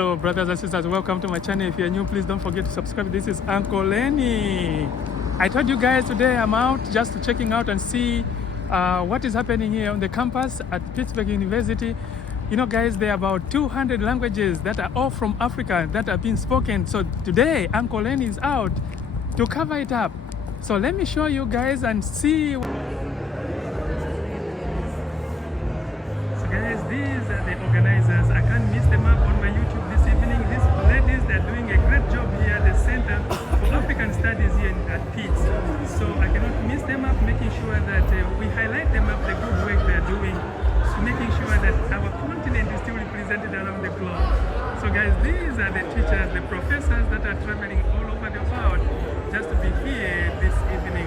Hello brothers and sisters, welcome to my channel. If you're new, please don't forget to subscribe. This is Uncle Lenny. I told you guys today I'm out just checking out and see what is happening here on the campus at Pittsburgh University. You know guys, there are about 200 languages that are all from Africa that are being spoken. So today Uncle Lenny is out to cover it up. So let me show you guys and see. Guys, these are the organizers. I can't miss them up on my YouTube this evening. These ladies, they're doing a great job here at the Center for African Studies here at Pitts. So I cannot miss them up, making sure that we highlight them up, the good work they're doing, making sure that our continent is still represented around the globe. So guys, these are the teachers, the professors that are traveling all over the world just to be here this evening.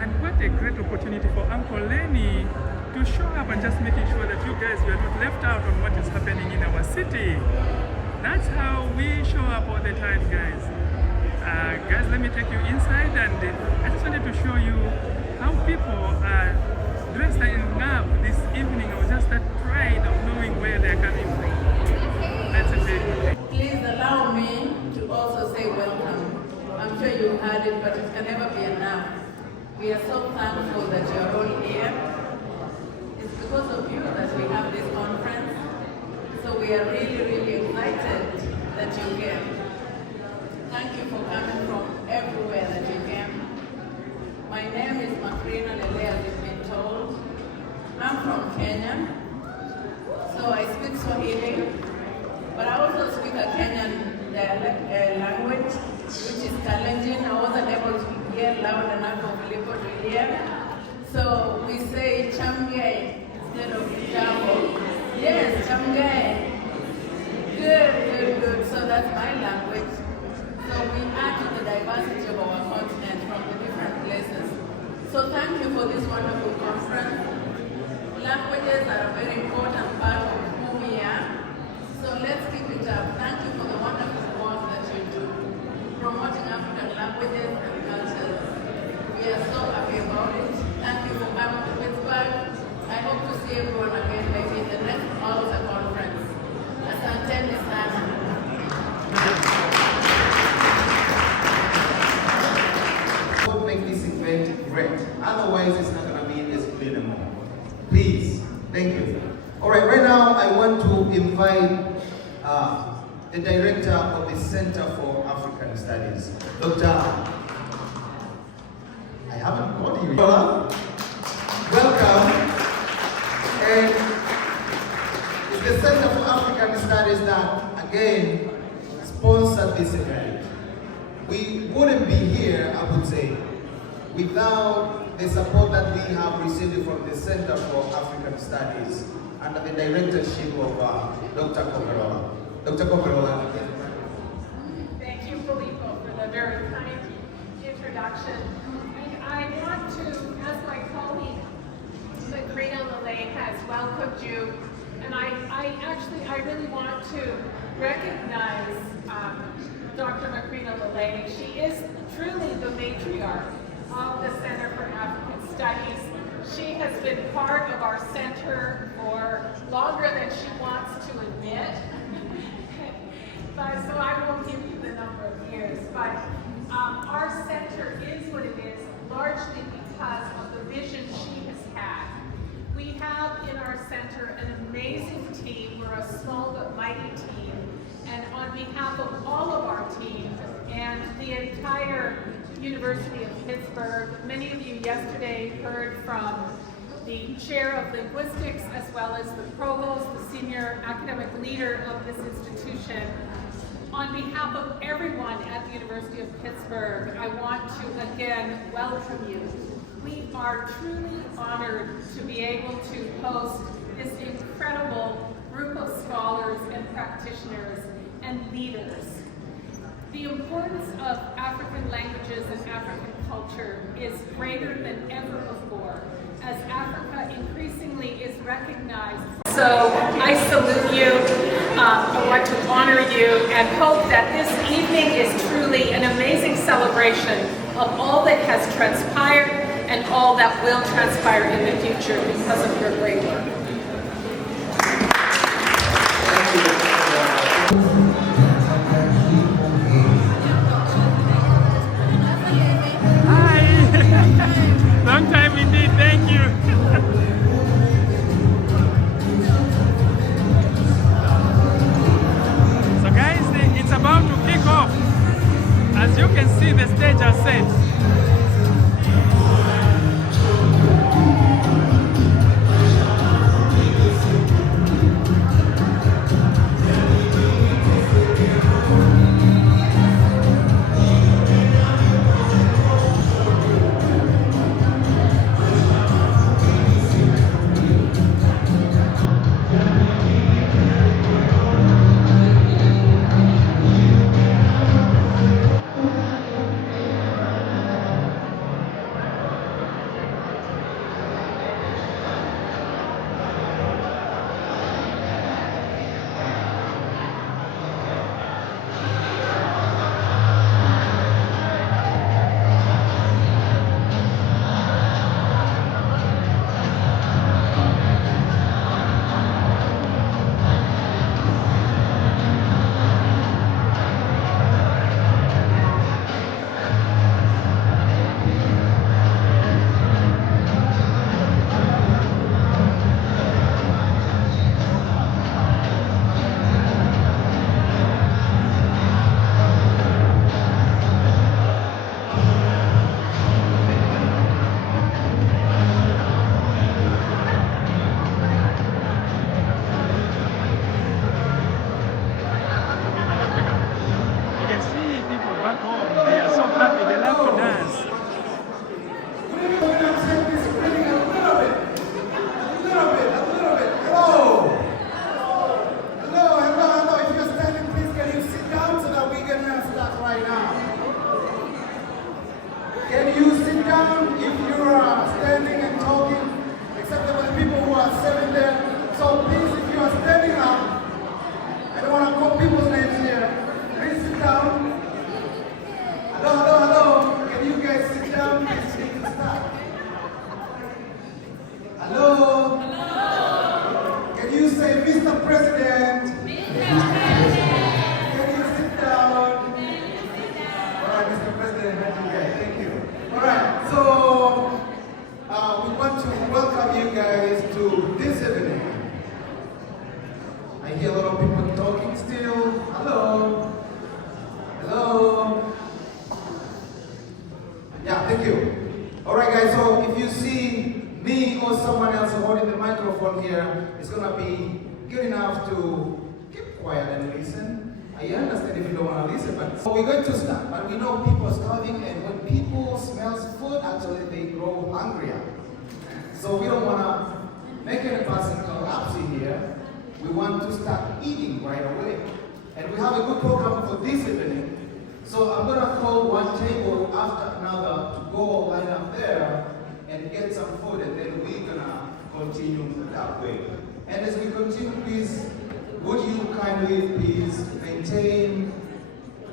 And what a great opportunity for Uncle Lenny to show up and just making sure that you guys are not left out on what is happening in our city. That's how we show up all the time, guys. Guys, let me take you inside, and I just wanted to show you how people are dressed in up this evening. I was just that pride of knowing where they're coming from. That's a bit. Please allow me to also say welcome. I'm sure you've heard it, but it can never be enough. We are so thankful that you're all here. Because of you that we have this conference, so we are really excited that you came. Thank you for coming from everywhere that you came. My name is Macrina Lele, as you've been told. I'm from Kenya, so I speak Swahili, but I also speak a Kenyan language, which is Kalenjin. I wasn't able to hear loud enough for people to hear, so we say Chamgay instead of Jambo. Yes, Chamgay. Good. So that's my language. So we add to the diversity of our continent from the different places. So thank you for this wonderful conference. Languages are a very important part of who we are. So let's keep it up. Thank you for the wonderful work that you do, promoting African languages and cultures. We are so happy about it. Thank you for coming to Pittsburgh. I hope to see everyone again maybe in the next Alta conference. Asanteni sana. What makes this event great? Otherwise, it's not going to be in this school anymore. Please, thank you. All right now I want to invite the director of the Center for African Studies, Dr. I haven't called you. Welcome. And it's the Center for African Studies that, again, sponsored this event. We wouldn't be here, I would say, without the support that we have received from the Center for African Studies under the directorship of Dr. Koperola. Dr. Koperola. Thank you, Filippo, for the very kind introduction. And I want to, as my colleague, Macrina Lele has welcomed you, and I really want to recognize Dr. Macrina Lele. She is truly the matriarch of the Center for African Studies. She has been part of our center for longer than she wants to admit. So I won't give you the number of years, but our center is what it is largely because of the vision she has had. We have in our center an amazing team. We're a small but mighty team. And on behalf of all of our team and the entire University of Pittsburgh, many of you yesterday heard from the chair of linguistics as well as the provost, the senior academic leader of this institution. On behalf of everyone at the University of Pittsburgh, I want to again welcome you. We are truly honored to be able to host this incredible group of scholars and practitioners and leaders. The importance of African languages and African culture is greater than ever before, as Africa increasingly is recognized. So I salute you, I want to honor you, and hope that this evening is truly an amazing celebration of all that has transpired and all that will transpire in the future because of your great work. Thank you. say, Mr. President. Can you sit down? All right, Mr. President, thank you. All right, so we want to welcome you guys to this evening. I hear a lot of people talking still. Hello. Hello. Yeah, thank you. All right, guys, so if you see me or someone else holding the microphone here, it's going to be good enough to keep quiet and listen. I understand if you don't want to listen, but so we're going to start. But we know people are starving, and when people smell food, actually they grow hungrier. So we don't want to make any person collapse in here. We want to start eating right away. And we have a good program for this evening. So I'm going to call one table after another to go line up there and get some food, and then we're going to continue that way. And as we continue, please, would you kindly please maintain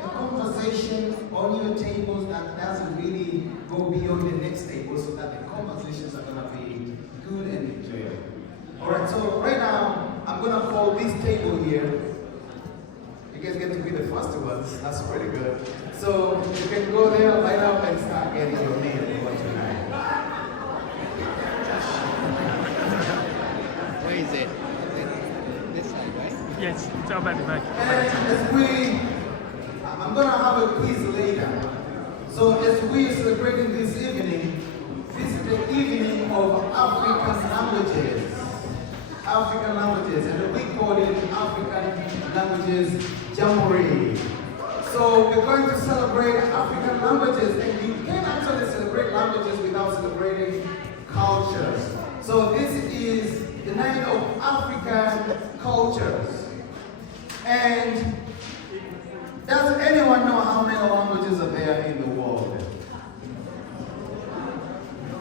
a conversation on your tables that doesn't really go beyond the next table, so that the conversations are going to be good and enjoyable. All right, so right now, I'm going to call this table here. You guys get to be the first ones. That's pretty good. So you can go there, line up, and start getting your name for tonight. Where is it? This side, right? Yes, it's over the back. And as I'm going to have a quiz later. So as we are celebrating this evening, this is the evening of African languages. African languages, and we call it African Languages Jamboree. So we're going to celebrate African languages, and you can't actually celebrate languages without celebrating cultures. So this is the night of African cultures. And does anyone know how many languages are there in the world?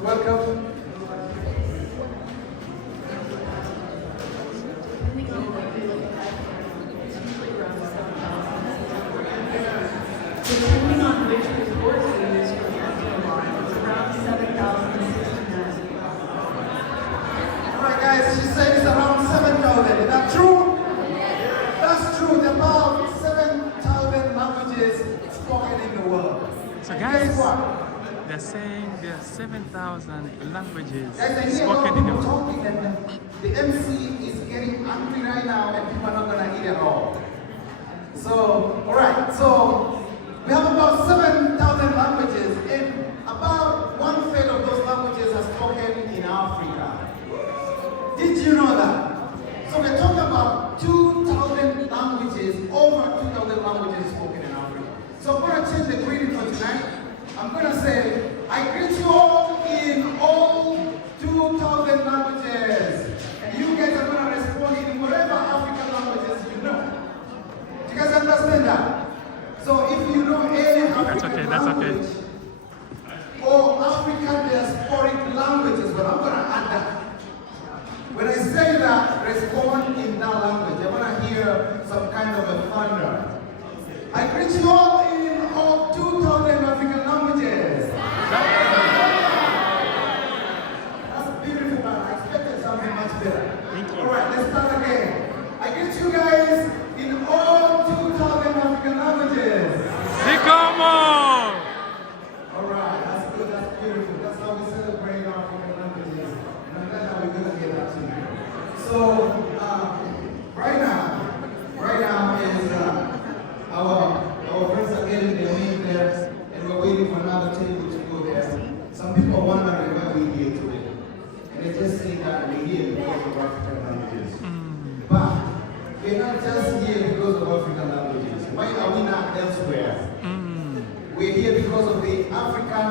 Welcome. Depending on which report you use for your DMR, it's around 7,069. All right, guys, she said it's around 7,000. Is that true? That's true. There are about 7,000 languages spoken in the world. So And guys, guess what? they're saying there are 7,000 languages Guys, I hear a lot spoken of in the people world. talking, and the MC is getting angry right now, and people are not going to eat at all. So, all right, so we have about 7,000 languages, and about 1/3 of those languages are spoken in Africa. Did you know that? So we're talking about 2,000 languages, over 2,000 languages spoken in Africa. So I'm going to change the greeting for tonight. I'm going to say, I greet you all in all 2,000 languages. And you guys are going to respond in whatever African languages you know. Do you guys understand that? So if you know any African language or African diasporic languages, but I'm going to add that. When I say that, respond in that language. I want to hear some kind of a thunder. I greet you all in all 2,000 African languages. That's beautiful, man. I expected something much better. Thank you. All right, let's start again. I greet you guys in all 2,000 African languages. Zikomo! All right, that's good, that's beautiful. That's how we celebrate our African languages. And I'm glad that we're going to get that tonight. So, right now is our friends are getting their name there, and we're waiting for another table to go there. Some people are wondering why we're here today. And they just say that we're here because of African languages. But we're not just here because of African languages. Why are we not elsewhere? We're here because of the African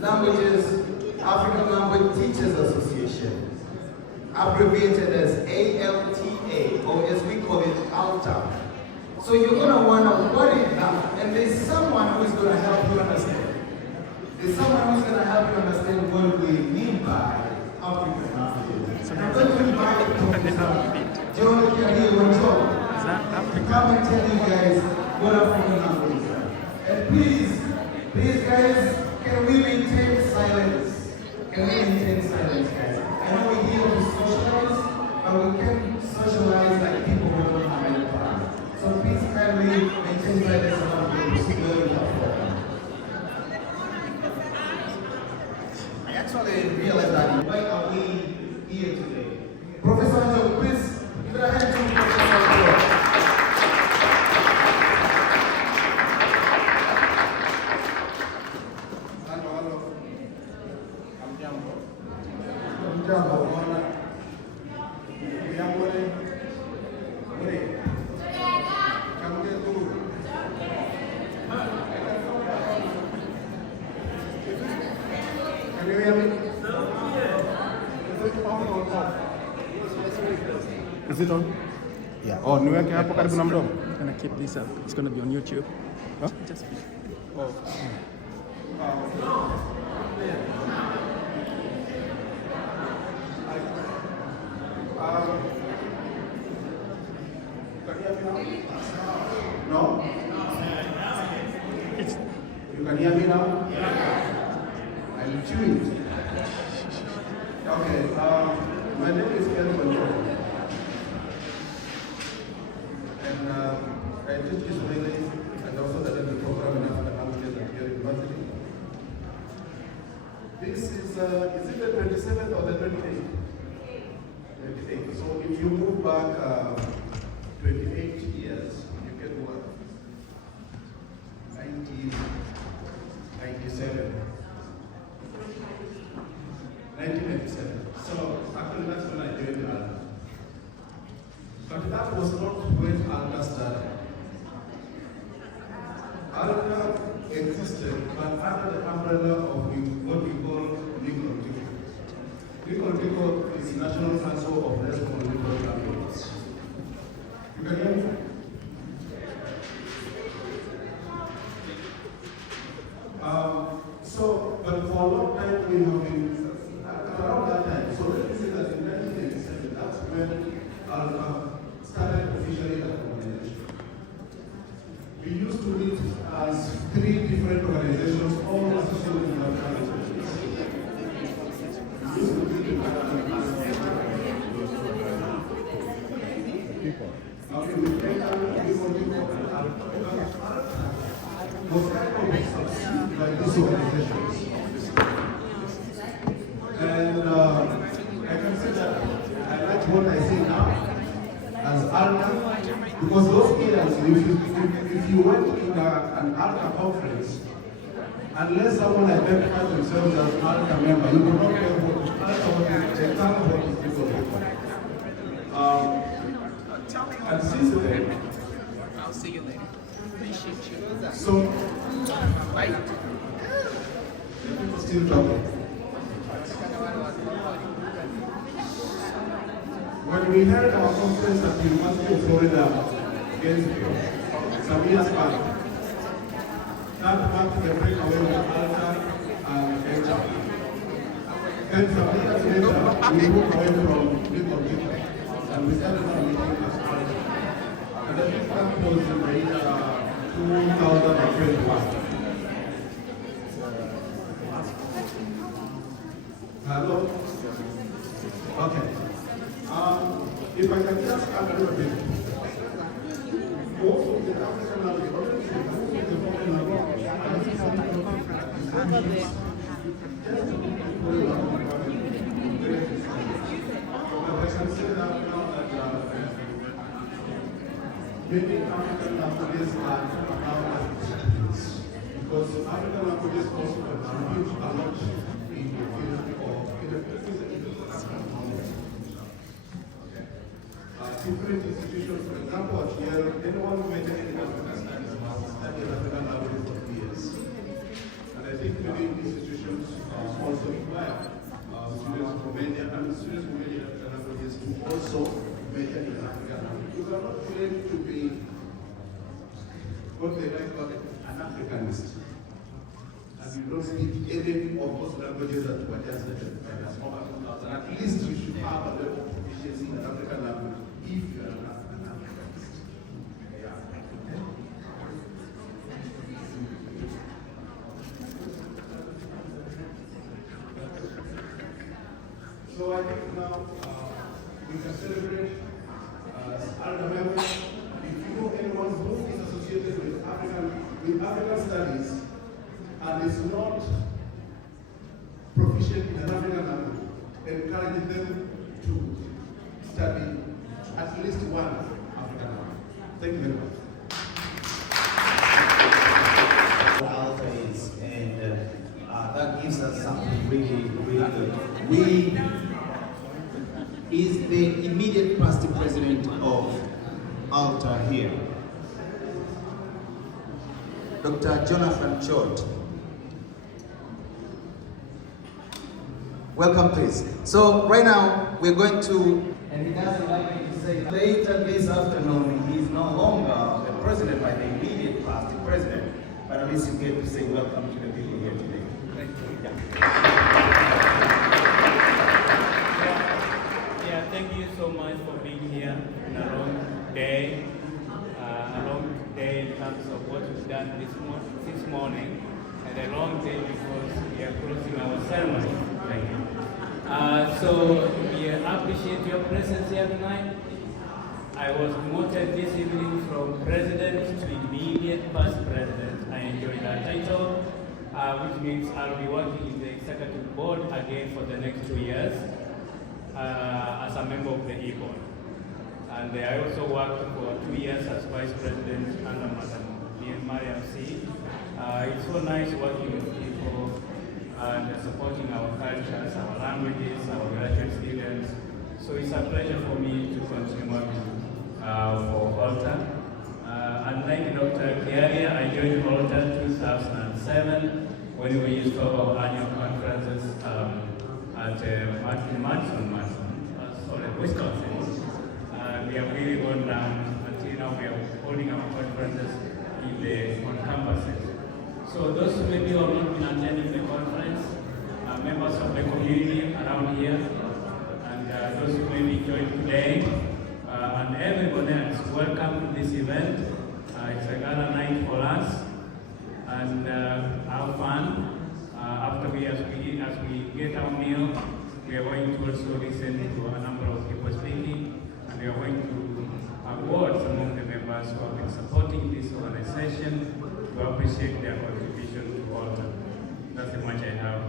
Language Teachers Association, abbreviated as ALTA, or as we call it, ALTA. So you're going to wonder what is that? And there's someone who is going to help you understand. There's someone who's going to help you understand what we mean by African languages. So I'm going to invite John Kariya Is that to African? come and tell you guys what African languages are. And please guys, can we maintain silence? Can we maintain silence, guys? I know we're here to socialize, but we can socialize Jambo, Mona. We have one. Come get through. Can you hear me? Is it on? Yeah. Oh, niweke hapo karibu na mdomo. I'm gonna keep this up. It's gonna be on YouTube. Huh? Just Oh. Can you hear me now? No? it's You can hear me now? I'm tuned. Okay, my name is Kelvin. And I teach Israeli and also the level program in African languages at Yale University. This is it the 27th or the 28th? 28th. So if you move back 28 years, you get what? 1997. 1997. So actually that's when I joined ALCA. But that was not when ALCA started. ALCA existed, but under the umbrella of what we call Legal Tico. Legal Tico is National Council of Less Communicable Languages. You can hear me? But for a long time we have been around that time. So let me say that in 1987, that's when ALCA started officially as an organization. We used to meet as 3 different organizations, all associated with African languages. We used to meet people. Okay, we take out people and ALCA. Was kind of subsumed by these organizations. And I can say that I like what I say now as ALCA, because those years, if you went in an ALCA conference, unless someone identified themselves as an ALCA member, you will not get what ALCA they tell what is different. And since then, I'll see you later. Appreciate you. so, Bye. still talking. When we held our conference at the University of Florida, Gainesville, some years back, that marked the breakaway with ALCA and HR. Then some years later, we moved away from Legal Tico, and we started our meeting as ALCA. And I think that was in the year 2021. Hello? Okay. If I can just add a little bit. Most of the African languages, most of the foreign languages, but I can say that now that many African languages are now as because African languages also contribute a lot in the field of different institutions. For example, at Yale, anyone who made any African studies must study African languages for years. And I think many institutions also require students from India and students from many African languages to also major in African language. You are not trained to be what they like call an Africanist. And you don't speak any of those languages that were just identified as over 2,000. At least you should have a level of proficiency in an African language if you are an Africanist. Yeah. So I think now we can celebrate ALCA members. If you know anyone who is associated with African studies and is not proficient in an African language, encourage them to study at least one African language. Thank you very much. ALCA is, and that gives us something really, really good. We is the immediate past president of Alta here, Dr. Jonathan Chot. Welcome, please. So right now we're going to, and he doesn't like me to say later this afternoon he's no longer the president by the immediate past president, but at least you get to say welcome to the people here today. Thank you. Yeah, thank you so much for being here on a long day. In terms of what we've done this morning, and a long day because we are closing our ceremony. Thank you. So we appreciate your presence here tonight. I was promoted this evening from president to immediate past president. I enjoy that title, which means I'll be working in the executive board again for the next 2 years as a member of the e-board. And I also worked for 2 years as vice president under Madam Mariam C. It's so nice working with people and supporting our cultures, our languages, our graduate students. So it's a pleasure for me to continue working for Alta. Unlike Dr. Kiaria, I joined Alta 2007 when we used to have our annual conferences at Madison, Wisconsin. We have really gone down until now we are holding our conferences on campuses. So those who maybe have not been attending the conference, members of the community around here, and those who maybe joined today, and everyone else, welcome to this event. It's a gala night for us, and have fun. After as we get our meal, we are going to also listen to a number of people speaking, and we are going to award some of the members who have been supporting this organization to appreciate their contribution to Alta. That's how much I have.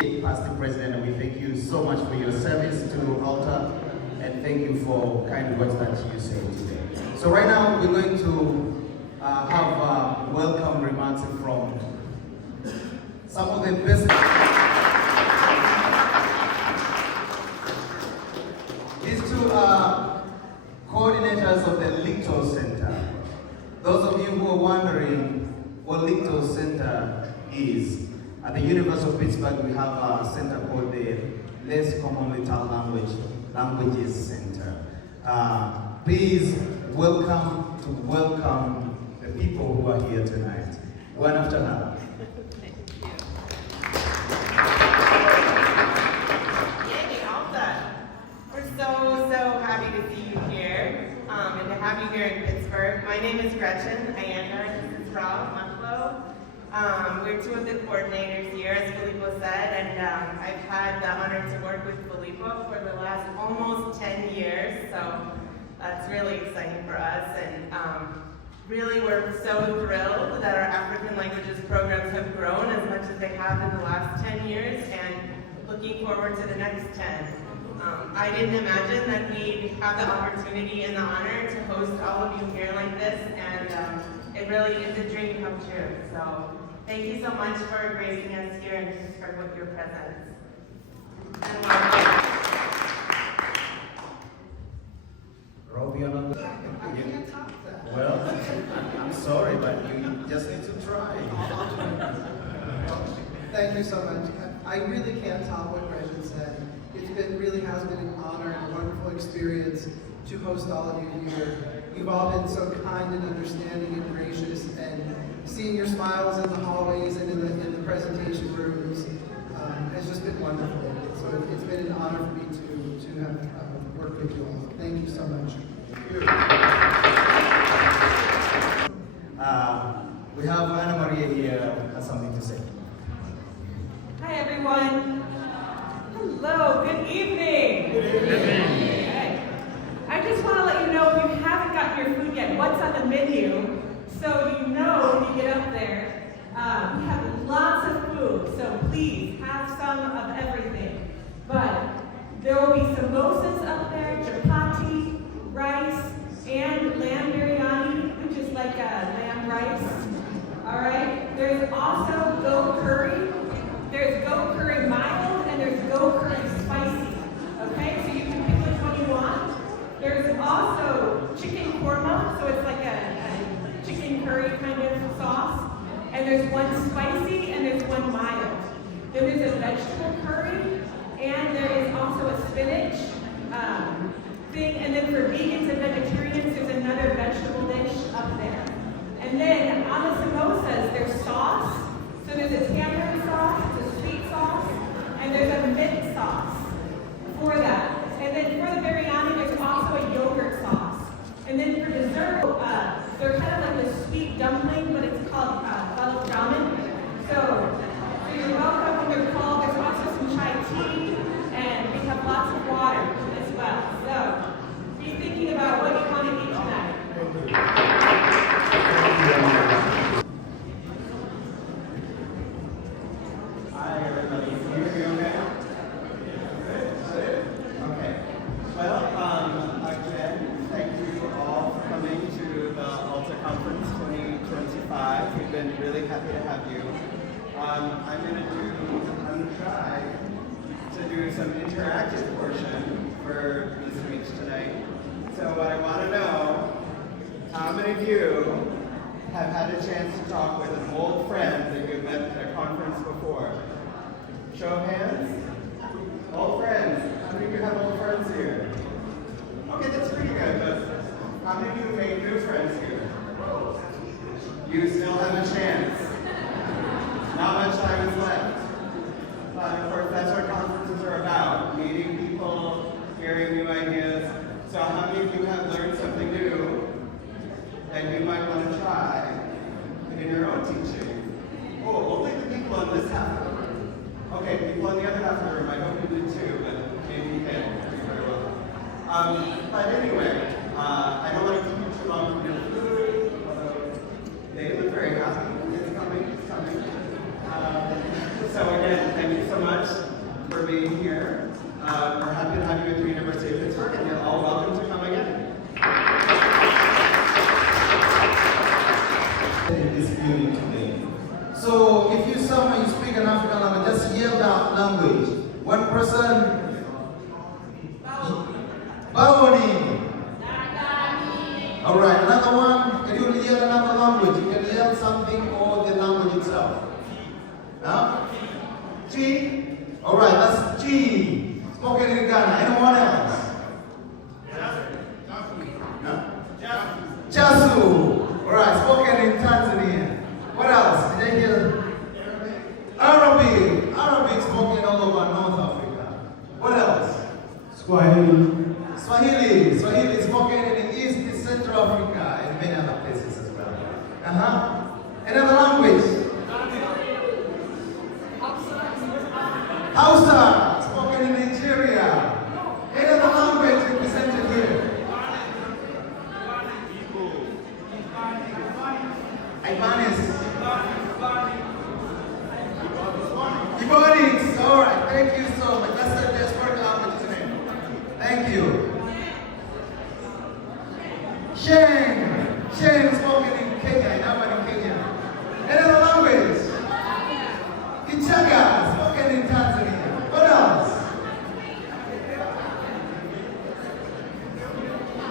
Thanks. Past President, we thank you so much for your service to Alta, and thank you for kind words that you say today. So right now we're going to have welcome remarks from some of the best. These two are coordinators of the Little Center. Those of you who are wondering what Little Center is, at the University of Pittsburgh we have a center called the Less Commonly Taught Languages Center. Please welcome the people who are here tonight, one after another. So happy to see you here and to have you here in Pittsburgh. My name is Gretchen Ayanda. This is Rob Mucklow. We're two of the coordinators here, as Filippo said, and I've had the honor to work with Filippo for the last almost 10 years, so that's really exciting for us. And really, we're so thrilled that our African languages programs have grown as much as they have in the last 10 years, and looking forward to the next 10. I didn't imagine that we'd have the opportunity and the honor to host all of you here like this, and it really is a dream come true. So thank you so much for gracing us here in Pittsburgh with your presence. And welcome. Robbie, I can't top that. well, I'm sorry, but you just need to try. Thank you so much. I really can't top what Gretchen said. Really has been an honor and a wonderful experience to host all of you here. You've all been so kind and understanding and gracious, and seeing your smiles in the hallways and in the presentation rooms has just been wonderful. So it's been an honor for me to have worked with you all. Thank you so much. We have Anna Maria here has something to say. Hi everyone. Hello, good evening. Good evening. Okay. I just want to let you know, if you haven't gotten your food yet, what's on the menu, so you know when you get up there. We have lots of food, so please have some of everything. But there will be samosas up there, chapati, rice, and lamb biryani, which is like a lamb rice. All right. There's also goat curry. There's goat curry mild, and there's goat curry spicy. some interactive portion for the speech tonight. So what I want to know, how many of you have had a chance to talk with an old friend that you've met at a conference before? Show of hands? Old friends. How many of you have old friends here? Okay, that's pretty good, but how many of you made new friends here? You still have a chance. Not much time is left. But of course, that's what conferences are about, meeting people, hearing new ideas. So how many of you have learned something new that you might want to try in your own teaching? Oh, only the people in this half of the room. Okay, people in the other half of the room, I hope you did too, but maybe you can. You're very welcome. But anyway, I don't want to keep you too long from your food, although they look very happy. It's coming, it's coming. So again, thank you so much for being here. We're happy to have you at the University of Pittsburgh, and you're all welcome to come again. This building today. So if you someone you speak an African language, just yell that language. One person, Bawoni. All right, another one. Can you yell another language? You can yell something or the language itself. Huh? Chi. All right, that's Chi. Spoken in Ghana. Anyone else? Chasu. All right, spoken in Tanzania. What else? Did I hear? Arabic. Arabic spoken all over North Africa. What else? Swahili. Swahili. Swahili spoken in East Central Africa and many other places as well. Another language. Hausa, spoken in Nigeria. Any other language represented here? Ibanez. Ibonics. All right, thank you so much. That's the diasporic language, isn't it? Thank you. Sheng. Sheng, spoken in Kenya, in Urban Kenya. Any other language? Kichaga, spoken in Tanzania. What else?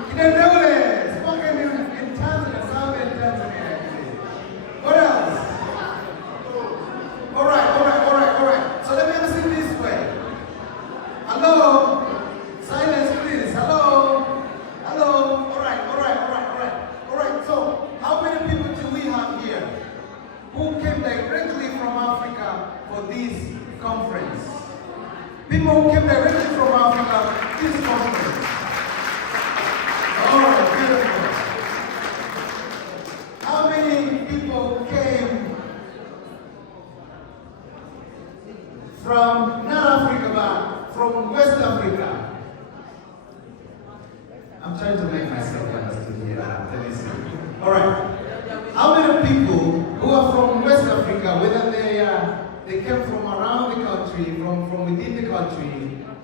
Kinandole, spoken in Tanzania, southern Tanzania actually. What else? All right. So let me ask it this way. Hello? Silence please. Hello? All right. So how many people do we have here who came directly from Africa for this conference? People who came directly from Africa for this conference. All right, beautiful. How many people came from not Africa but from West Africa? I'm trying to make myself understood here. Let me see. All right. How many people who are from West Africa, whether they came from around the country, from within the country,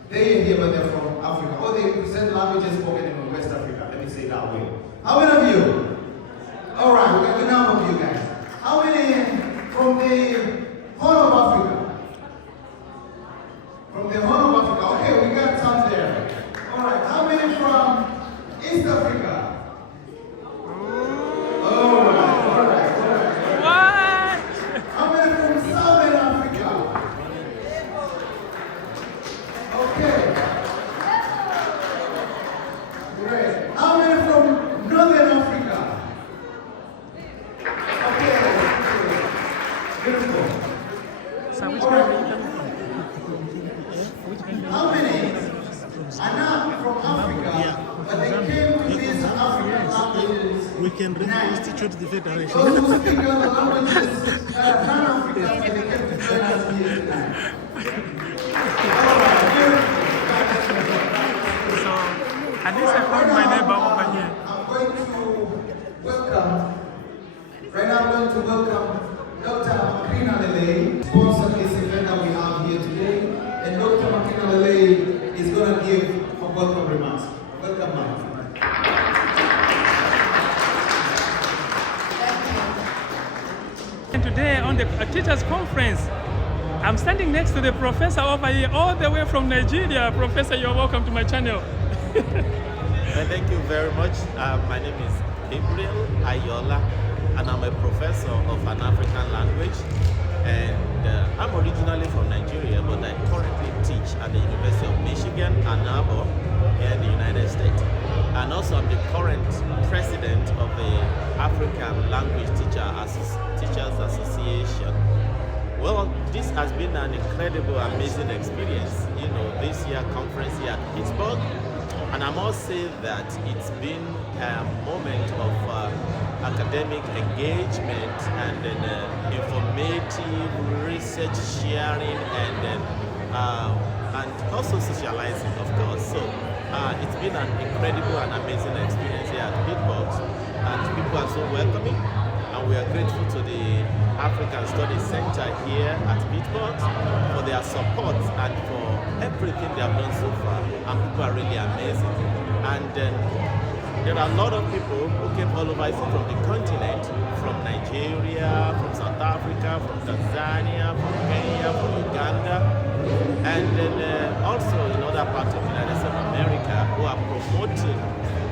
they are here but they're from Africa, or they present languages spoken in West Africa? Let me say it that way. How many of you? All right, we got enough of you guys. How many from the Horn of Africa? From the Horn of Africa. Okay, we got some there. All right, how many from East Africa? All right. How many from Southern Africa? Okay. Great. How many from Northern Africa? Okay. Beautiful. How many are not from Africa, but they came to these African languages? We can reconstitute the federation. Those who speak other languages that are non-African, but they came to join us here tonight. All right, beautiful. So, at least I found my neighbor over here. I'm going to welcome, right now I'm going to welcome Dr. Makrina Lele, sponsor this event that we have here today. And Dr. Makrina Lele is going to give a welcome remarks. Welcome, ma'am. And today on the Teachers Conference, I'm standing next to the professor over here, all the way from Nigeria. Professor, you're welcome to my channel. Thank you very much. My name is Gabriel Ayola, and I'm a professor of an African language. And I'm originally from Nigeria, but I currently teach at the University of Michigan, Ann Arbor, here in the United States. And also I'm the current president of the African Language Teachers Association. Well, this has been an incredible, amazing experience, this year conference here at Pittsburgh. And I must say that it's been a moment of academic engagement and informative research sharing and also socializing, of course. So it's been an incredible and amazing experience here at Pittsburgh, and people are so welcoming, and we are grateful to the African Studies Center here at Pittsburgh for their support and for everything they have done so far, and people are really amazing. And there are a lot of people who came all over from the continent, from Nigeria, from South Africa, from Tanzania, from Kenya, from Uganda, and then also in other parts of the United States of America who are promoting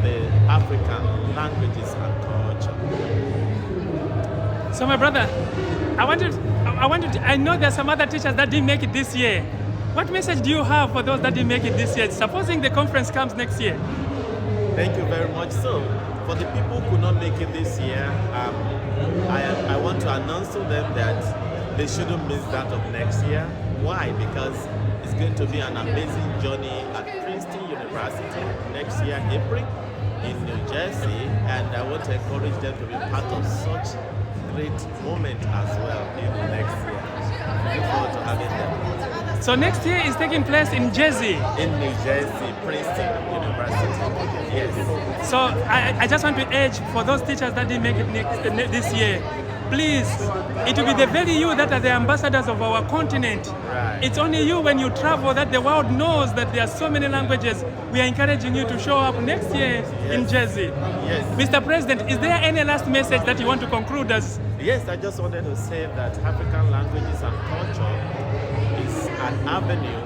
the African languages and culture. So my brother, I know there's some other teachers that didn't make it this year. What message do you have for those that didn't make it this year, supposing the conference comes next year? Thank you very much. So, for the people who could not make it this year, I want to announce to them that they shouldn't miss that of next year. Why? Because it's going to be an amazing journey at Princeton University next year, April, in New Jersey, and I want to encourage them to be part of such great moment as well in the next year. Look forward to having them. So next year is taking place in Jersey? In New Jersey, Princeton University, yes. So I just want to urge for those teachers that didn't make it this year, please, it will be the very you that are the ambassadors of our continent. Right. It's only you when you travel that the world knows that there are so many languages. We are encouraging you to show up next year in Jersey. Yes. Mr. President, is there any last message that you want to conclude us? Yes, I just wanted to say that African languages and culture is an avenue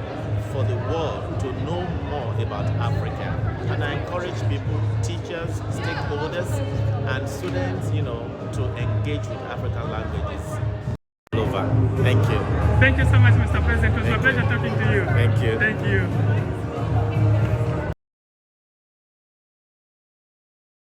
for the world to know more about Africa. And I encourage people, teachers, stakeholders, and students, to engage with African languages. Over. Thank you. Thank you so much, Mr. President. It was a pleasure talking to you. Thank you. Thank you.